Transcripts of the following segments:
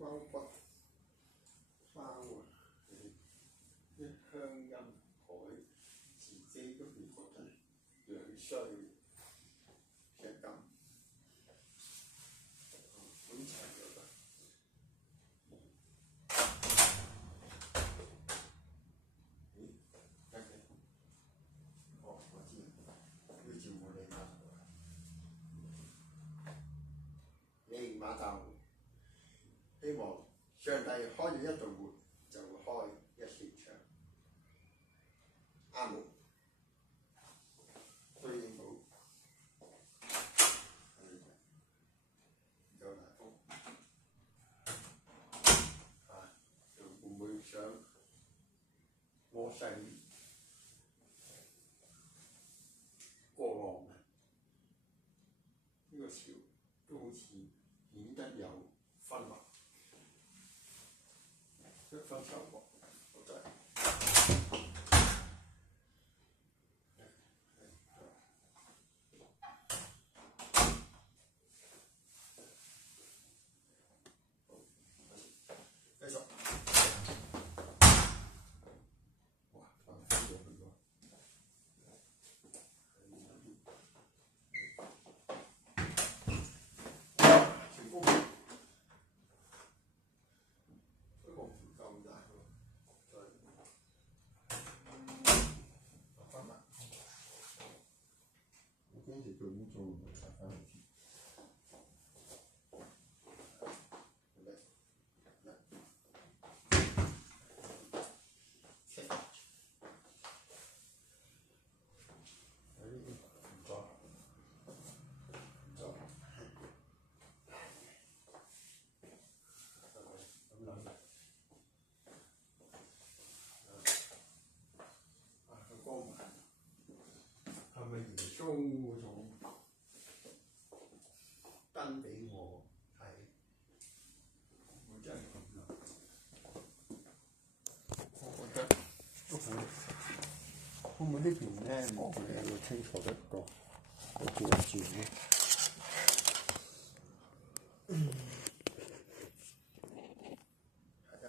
貓骨花喎，啲鄉音改，自己都會覺得樣衰，其實咁本齊咗啦。咦？得嘅，哦，我知，要照顧你碼頭啊！你碼頭。希望上帝開咗一道門，就會開一扇窗。阿門。對應到有大風啊！會唔會想摩西過岸啊？呢個潮都好似顯得有分華。一分秋國，好在。繼續。哇！飛咗佢喎。全部。跟住最污糟嘅拆翻去。係咪耶穌嗰種燈俾我睇？我真係咁諗。我覺得都好。會唔會呢邊咧望咧會清楚得多？我轉一轉咧。係啊。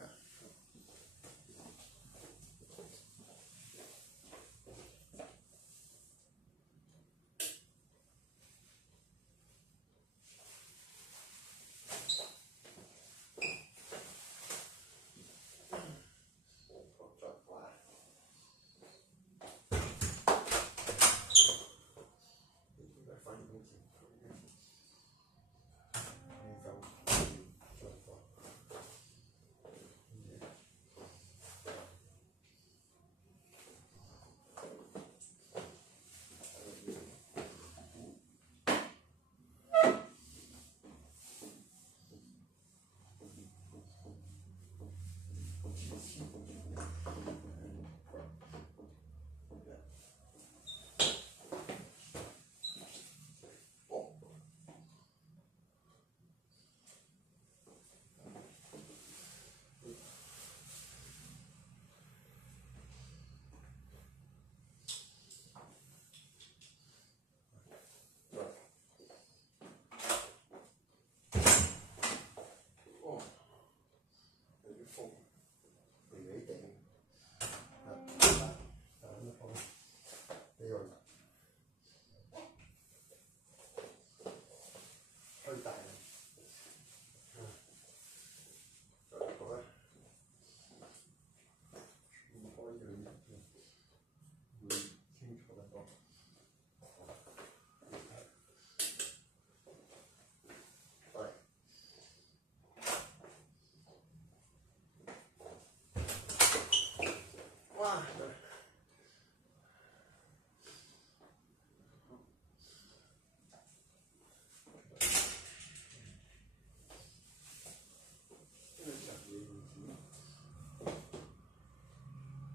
哇！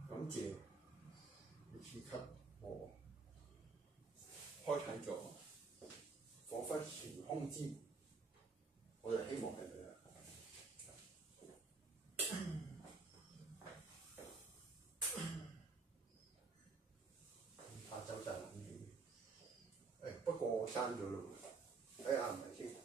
感謝你賜給我開啟咗彷彿時空之門，我就希望係佢啦。下晝就係冷氣，不過我刪咗咯喎，睇下係咪先。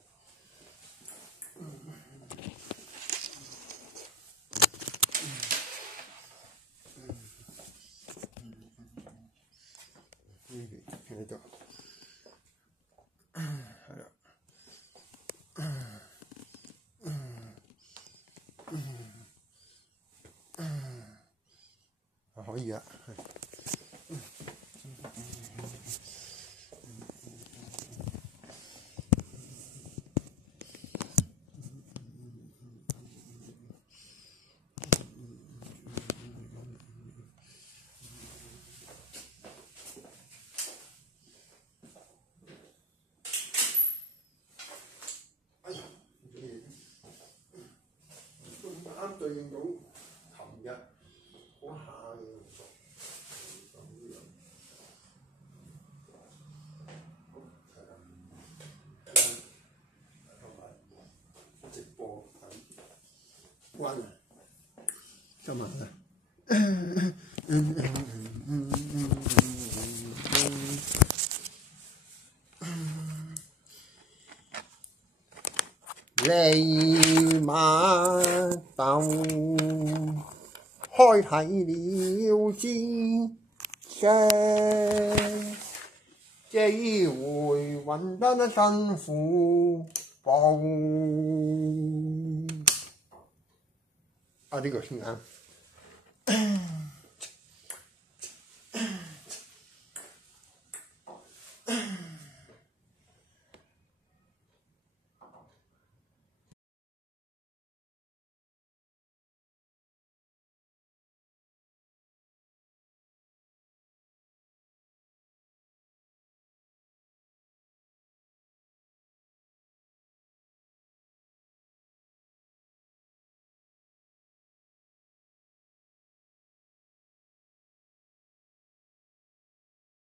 以啊。啱對應到琴日嗰下嘅咁樣，同埋直播關啊，今日啊。利瑪竇開啟了知識，這回混得辛苦報。呢個先啱。